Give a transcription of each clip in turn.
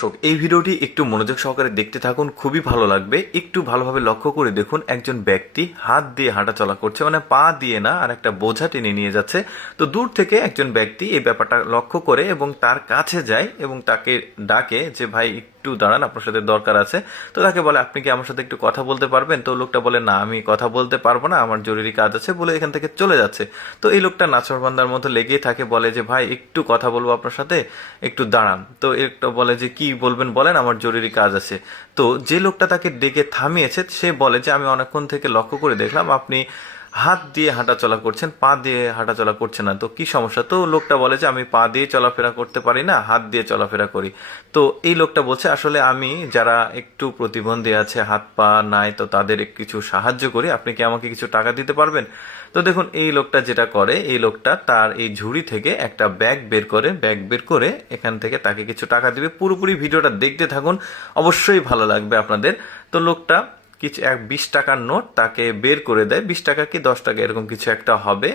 দর্শক, এই ভিডিওটি একটু মনোযোগ সহকারে দেখতে থাকুন, খুবই ভালো লাগবে। একটু ভালোভাবে লক্ষ্য করে দেখুন, একজন ব্যক্তি হাত দিয়ে হাঁটাচলা করছে, মানে পা দিয়ে না, আর একটা বোঝা টেনে নিয়ে যাচ্ছে। তো দূর থেকে একজন ব্যক্তি এই ব্যাপারটা লক্ষ্য করে এবং তার কাছে যায় এবং তাকে ডাকে যে ভাই একটু দাঁড়ান, আপনার সাথে দরকার আছে। তো তাকে বলে আপনি কি আমার সাথে একটু কথা বলতে পারবেন? তো লোকটা বলে না, আমি কথা বলতে পারবো না, আমার জরুরি কাজ আছে বলে এখান থেকে চলে যাচ্ছে। তো এই লোকটা নাছোড়বান্দার মতো লেগেই থাকে, বলে যে ভাই একটু কথা বলবো আপনার সাথে, একটু দাঁড়ান। তো একটা বলে যে কি বলবেন বলেন, আমার জরুরি কাজ আছে। তো যে লোকটা তাকে ডেকে থামিয়েছে সে বলে যে আমি অনেকক্ষণ থেকে লক্ষ্য করে দেখলাম আপনি হাত দিয়ে হাঁটাচলা করছেন, পা দিয়ে হাঁটাচলা করছেন না, তো কি সমস্যা? তো লোকটা বলে যে আমি পা দিয়ে চলাফেরা করতে পারি না, হাত দিয়ে চলাফেরা করি। তো এই লোকটা বলছে আসলে আমি যারা একটু প্রতিবন্ধী আছে, হাত পা নাই, তো তাদের কিছু সাহায্য করি, আপনি কি আমাকে কিছু টাকা দিতে পারবেন? তো দেখুন এই লোকটা যেটা করে, এই লোকটা তার এই ঝুড়ি থেকে একটা ব্যাগ বের করে এখান থেকে তাকে কিছু টাকা দিবে। পুরোপুরি ভিডিওটা দেখতে থাকুন, অবশ্যই ভালো লাগবে আপনাদের। তো লোকটা কিছু 20 টাকার নোট তাকে বের করে দেয়, 20 টাকা কি 10 টাকা এরকম কিছু একটা হবে,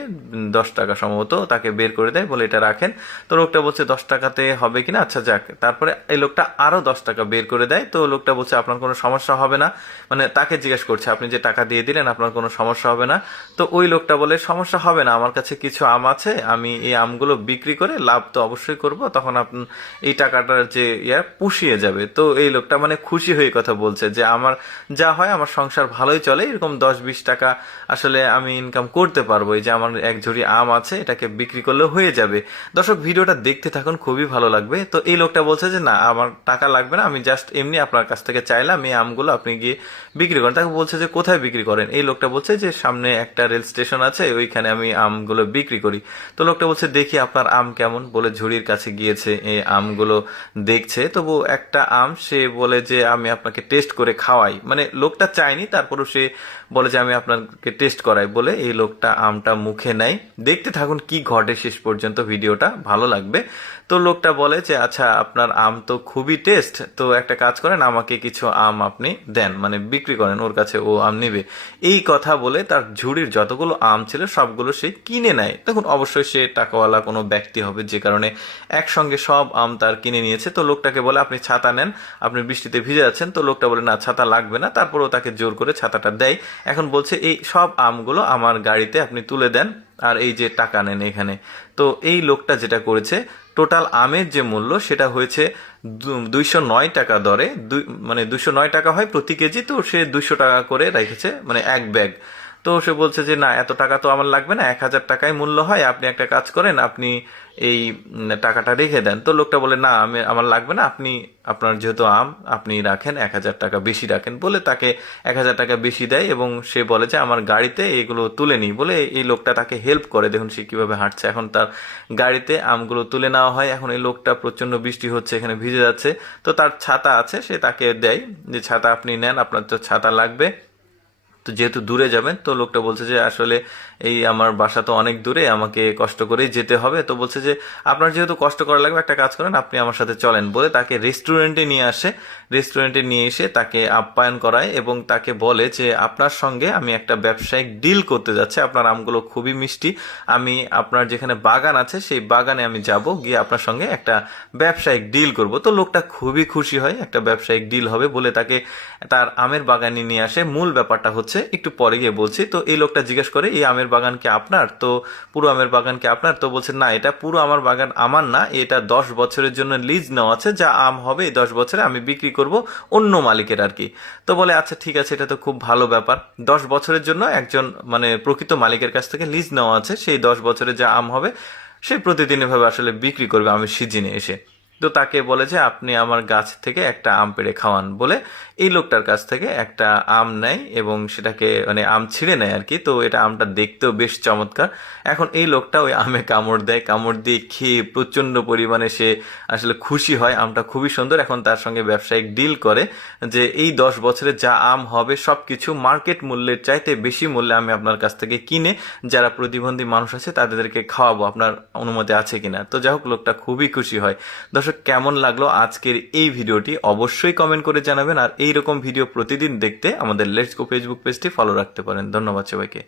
10 টাকা সম্ভবত, তাকে বের করে দেয়, বলে এটা রাখেন। তো লোকটা বলছে 10 টাকাতে হবে কিনা, আচ্ছা যাক। তারপরে এই লোকটা আরো 10 টাকা বের করে দেয়। তো লোকটা বলছে আপনার কোনো সমস্যা হবে না, মানে তাকে জিজ্ঞেস করছে আপনি যে টাকা দিয়ে দিলেন আপনার কোনো সমস্যা হবে না? তো ওই লোকটা বলে সমস্যা হবে না, আমার কাছে কিছু আম আছে, আমি এই আমগুলো বিক্রি করে লাভ তো অবশ্যই করব, তখন আপনি এই টাকাটার যে পুষিয়ে যাবে। তো এই লোকটা মানে খুশি হয়ে কথা বলছে যে আমার যা হয়, আমার সংসার ভালোই চলে, এরকম 10-20 টাকা আসলে আমি ইনকাম করতে পারবো, এই যে আমার এক ঝুড়ি আম আছে এটাকে বিক্রি করলে হয়ে যাবে। দর্শক ভিডিওটা দেখতে থাকুন, খুবই ভালো লাগবে। তো এই লোকটা বলছে যে না, আমার টাকা লাগবে না, আমি জাস্ট এমনি আপনার কাছ থেকে চাইলাম এই আমগুলো আপনি গিয়ে বিক্রি করেন। তাকে বলছে যে কোথায় বিক্রি করেন? এই লোকটা বলছে যে সামনে একটা রেল স্টেশন আছে, ওইখানে আমি আমগুলো বিক্রি করি। তো লোকটা বলছে দেখি আপনার আম কেমন, বলে ঝুড়ির কাছে গিয়েছে, এই আমগুলো দেখছে। তবু একটা আম সে বলে যে আমি আপনাকে টেস্ট করে খাওয়াই, মানে লোকটা চায়নি, তারপরও সে বলে যে আমি আপনাকে টেস্ট করাই, বলে এই লোকটা আমটা মুখে নেয়। দেখতে থাকুন কি ঘটে শেষ পর্যন্ত, ভিডিওটা ভালো লাগবে। তো লোকটা বলে যে আচ্ছা আপনার আম তো খুবই টেস্ট, তো একটা কাজ করেন আমাকে কিছু আম আপনি দেন, মানে বিক্রি করেন, ওর কাছে ও আম নেবে। এই কথা বলে তার ঝুড়ির যতগুলো আম ছিল সবগুলো সে কিনে নেয়। তখন অবশ্যই সে টাকাওয়ালা কোনো ব্যক্তি হবে, যে কারণে একসঙ্গে সব আম তার কিনে নিয়েছে। তো লোকটাকে বলে আপনি ছাতা নেন, আপনি বৃষ্টিতে ভিজে যাচ্ছেন। তো লোকটা বলে না, ছাতা লাগবে না, তারপরেও তাকে জোর করে ছাতাটা দেয়। এখন বলছে এই সব আমগুলো আমার গাড়িতে আপনি তুলে দেন, আর এই যে টাকা নেন এখানে। তো এই লোকটা যেটা করেছে, টোটাল আমের যে মূল্য সেটা হয়েছে 209 টাকা দরে, মানে 209 টাকা হয় প্রতি কেজি। তো সে 200 টাকা করে রেখেছে, মানে এক ব্যাগ। তো সে বলছে যে না, এত টাকা তো আমার লাগবে না, 1000 টাকায় মূল্য হয়, আপনি একটা কাজ করেন, আপনি এই টাকাটা রেখে দেন। তো লোকটা বলে না, আমার লাগবে না, আপনি আপনার যেহেতু আম আপনি রাখেন, 1000 টাকা বেশি রাখেন, বলে তাকে 1000 টাকা বেশি দেয়। এবং সে বলে যে আমার গাড়িতে এগুলো তুলে নিই, বলে এই লোকটা তাকে হেল্প করে। দেখুন সে কিভাবে হাঁটছে, এখন তার গাড়িতে আমগুলো তুলে নেওয়া হয়। এখন এই লোকটা প্রচন্ড বৃষ্টি হচ্ছে, এখানে ভিজে যাচ্ছে। তো তার ছাতা আছে, সে তাকে দেয় যে ছাতা আপনি নেন, আপনার তো ছাতা লাগবে, তো যেহেতু দূরে যাবেন। তো লোকটা বলছে যে আসলে এই আমার বাসা তো অনেক দূরে, আমাকে কষ্ট করেই যেতে হবে। তো বলছে যে আপনার যেহেতু কষ্ট করা লাগবে, একটা কাজ করেন, আপনি আমার সাথে চলেন, বলে তাকে রেস্টুরেন্টে নিয়ে আসে। রেস্টুরেন্টে নিয়ে এসে তাকে আপ্যায়ন করায় এবং তাকে বলে যে আপনার সঙ্গে আমি একটা ব্যবসায়িক ডিল করতে যাচ্ছি, আপনার আমগুলো খুবই মিষ্টি, আমি আপনার যেখানে বাগান আছে সেই বাগানে আমি যাব, গিয়ে আপনার সঙ্গে একটা ব্যবসায়িক ডিল করব। তো লোকটা খুবই খুশি হয়, একটা ব্যবসায়িক ডিল হবে বলে তাকে তার আমের বাগানে নিয়ে আসে। মূল ব্যাপারটা হচ্ছে একটু পরে গিয়ে বলছি। তো এই লোকটা জিজ্ঞেস করে এই আমের বাগান কি আপনার? তো পুরো আমের বাগান কি আপনার? তো বলছে না, এটা পুরো আমার বাগান আমার না, এটা 10 বছরের জন্য লিজ নেওয়া আছে, যা আম হবে এই 10 বছরে আমি বিক্রি করব অন্য মালিকের আর কি। তো বলে আচ্ছা ঠিক আছে, এটা তো খুব ভালো ব্যাপার, 10 বছরের জন্য একজন মানে প্রকৃত মালিকের কাছ থেকে লিজ নেওয়া আছে, সেই 10 বছরে যা আম হবে সে প্রতিদিন এভাবে আসলে বিক্রি করবে আমের সিজনে এসে। তো তাকে বলে যে আপনি আমার গাছ থেকে একটা আম পেড়ে খাওয়ান, বলে এই লোকটার কাছ থেকে একটা আম নেয় এবং সেটাকে মানে আম ছিঁড়ে নেয় আর কি। তো এটা আমটা দেখতেও বেশ চমৎকার। এখন এই লোকটা ওই আমে কামড় দেয়, কামড় দিয়ে খেয়ে প্রচন্ড পরিমাণে সে আসলে খুশি হয়, আমটা খুবই সুন্দর। এখন তার সঙ্গে ব্যবসায়িক ডিল করে যে এই 10 বছরে যা আম হবে সবকিছু মার্কেট মূল্যের চাইতে বেশি মূল্যে আমি আপনার কাছ থেকে কিনে যারা প্রতিবন্ধী মানুষ আছে তাদেরকে খাওয়াবো, আপনার অনুমতি আছে কিনা। তো যাই হোক, লোকটা খুবই খুশি হয়। দর্শক কেমন লাগলো আজকের এই ভিডিওটি অবশ্যই কমেন্ট করে জানাবেন। আর এইরকম ভিডিও প্রতিদিন দেখতে আমাদের লেটস গো ফেসবুক পেজটি ফলো রাখতে পারেন। ধন্যবাদ সবাইকে।